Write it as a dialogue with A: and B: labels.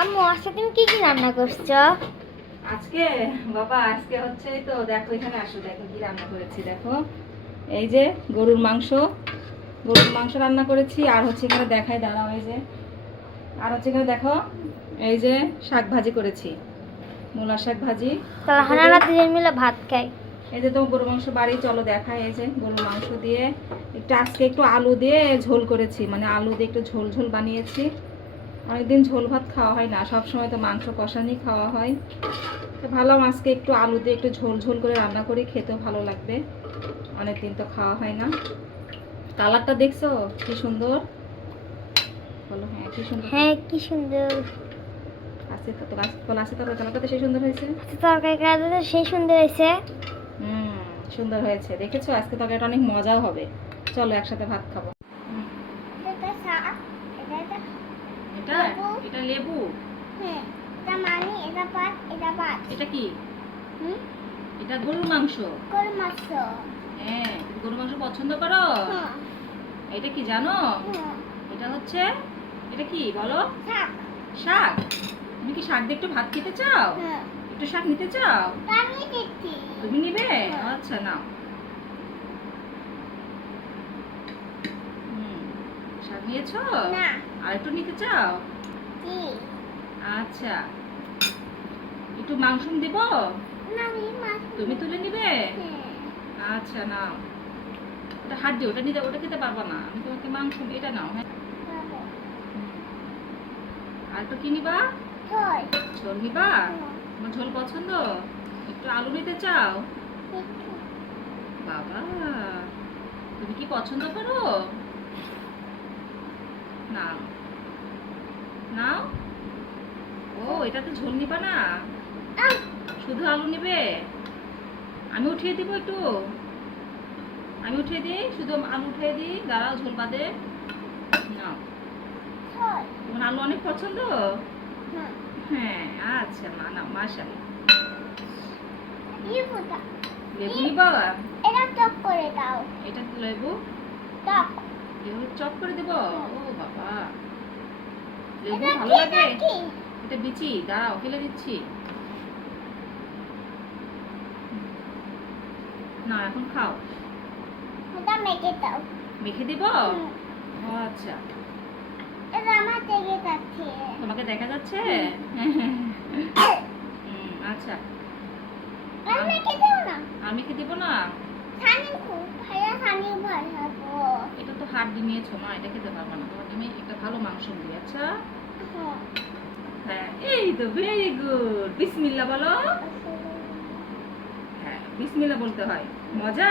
A: আম্মু আজকে তুমি কি কি রান্না করছ?
B: আজকে বাবা আজকে হচ্ছে তো দেখো এখানে আসো দেখো কি রান্না করেছি দেখো। এই যে গরুর মাংস গরুর মাংস রান্না করেছি আর হচ্ছে এখানে দেখাই দাঁড়াও এই যে। আর হচ্ছে এখানে দেখো এই যে শাক ভাজি করেছি মূলা শাক ভাজি।
A: তাহলে হানারা দুজন মিলে ভাত খাই।
B: এই যে তো গরুর মাংস বাড়ি চলো দেখাই এই যে গরুর মাংস দিয়ে। একটু আজকে একটু আলু দিয়ে ঝোল করেছি মানে আলু দিয়ে একটু ঝোল ঝোল বানিয়েছি। অনেকদিন ঝোল ভাত খাওয়া হয় না সব সময় তো মাংস কষানি খাওয়া হয়। তো ভাবলাম আজকে একটু আলু দিয়ে একটু ঝোল ঝোল করে রান্না করি খেতেও ভালো লাগবে। অনেকদিন তো খাওয়া হয় না। কালারটা দেখছ? কি সুন্দর? বলো হ্যাঁ কি সুন্দর?
A: হ্যাঁ কি সুন্দর।
B: আছে তো ফল আছে তবে কালারটা তো সেই সুন্দর হয়েছে।
A: তরকারি কাজটা সেই সুন্দর হয়েছে।
B: হুম সুন্দর হয়েছে। দেখেছ? আজকে তরকারিটা অনেক মজাও হবে। চলো একসাথে ভাত খাব। এটা? এটা লেবু?
A: হ্যাঁ এটা মানে এটা ভাত এটা ভাত
B: এটা কি?
A: হুম?
B: এটা গরুর মাংস।
A: গরু মাংস।
B: হ্যাঁ তুমি গরুর মাংস পছন্দ করো?
A: হ্যাঁ।
B: এটা কি জানো?
A: হ্যাঁ।
B: এটা হচ্ছে এটা কি বলো?
A: শাক।
B: শাক? তুমি কি শাক দিয়ে একটু ভাত খেতে চাও?
A: হ্যাঁ।
B: একটু শাক নিতে চাও?
A: আমি দিচ্ছি
B: তুমি নিবে? আচ্ছা নাও হুম, শাক নিয়েছো?
A: না।
B: আর একটু নিতে চাও? আচ্ছা। একটু মাংস দিব? তুমি তুলে নিবে?
A: হ্যাঁ।
B: আচ্ছা নাও। ওটা হাত দিয়ে ওটা নিতে ওটা খেতে পারবা না। আমি তোমাকে মাংস এটা নাও হ্যাঁ? আর একটু কি নিবা? ঝোল। নিবা? তোমার ঝোল পছন্দ? একটু আলু নিতে চাও? বাবা তুমি কি পছন্দ করো? নাও নাও। ও এটাতে ঝোল নিবা না। শুধু আলু নিবে? আমি উঠিয়ে দিব একটু। আমি উঠিয়ে দিই শুধু আলু উঠিয়ে দিই দাঁড়াও ঝোল বাদে। নাও। তোমার আলু অনেক পছন্দ?
A: হ্যাঁ।
B: হ্যাঁ আচ্ছা মা না
A: লেবুটা
B: লেবু নিবা?
A: এটা টক করে দাও।
B: এটা লেবু?
A: টক।
B: লেবু চপ করে দেব? ও বাবা। লেবু ভালো লাগে? এটা বিচি। দাঁড়াও ফেলে দিচ্ছি। না এখন খাও।
A: এটা মেখে দাও।
B: মেখে দিব? ও আচ্ছা।
A: এটা আমার থেকে যাচ্ছে
B: তোমাকে দেখা যাচ্ছে? হুম, আচ্ছা।
A: আর মেখে দাও না।
B: আমি কি দিব না?
A: খুব ভালো।
B: এটা নিয়েছো? মা এটা খেতে পারব না। তোমার ডিমে একটা ভালো মাংস দিই আচ্ছা?
A: হ্যাঁ
B: হ্যাঁ এই তো ভেরি গুড বিসমিল্লা বলো। হ্যাঁ বিসমিল্লা বলতে হয়। মজা?